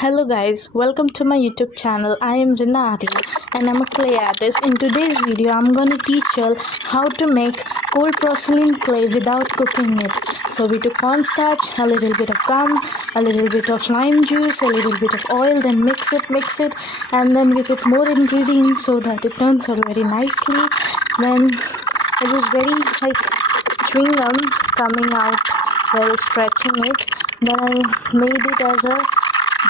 Hello guys, welcome to my YouTube channel. I am Renati and I'm a clay artist. In today's video, I'm gonna teach you how to make cold porcelain clay without cooking it. So we took cornstarch, a little bit of gum, a little bit of lime juice, a little bit of oil, then mix it, and then we put more ingredients so that it turns out very nicely. Then it was very like chewing gum coming out while stretching it. Then I made it as a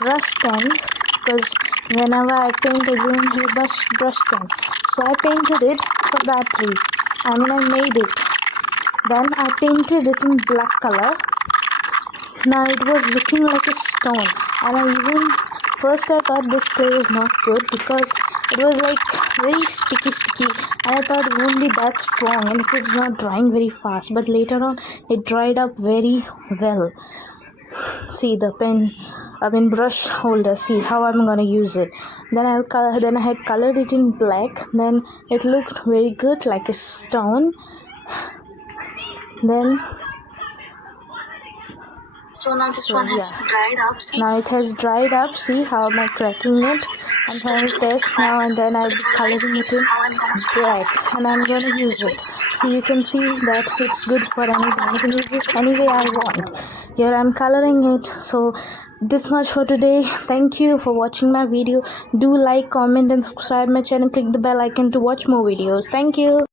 brush pen because whenever I paint I don't have a brush pen, so I painted it for that reason. I made it. Then I painted it in black color. Now it was looking like a stone, and first I thought this clay was not good because it was like very sticky, and I thought it won't be that strong and it was not drying very fast, but later on it dried up very well. See the brush holder, see how I'm gonna use it. Then I had colored it in black. Then it looked very good like a stone. Then so now this one has dried up. See? Now it has dried up. See how am I cracking it? I'm trying to test now, and then I'll be coloring it in black, and I'm gonna use it. See, you can see that it's good for anything. I can use it any way I want. Here I'm coloring it. So this much for today. Thank you for watching my video. Do like, comment and subscribe my channel. Click the bell icon to watch more videos. Thank you.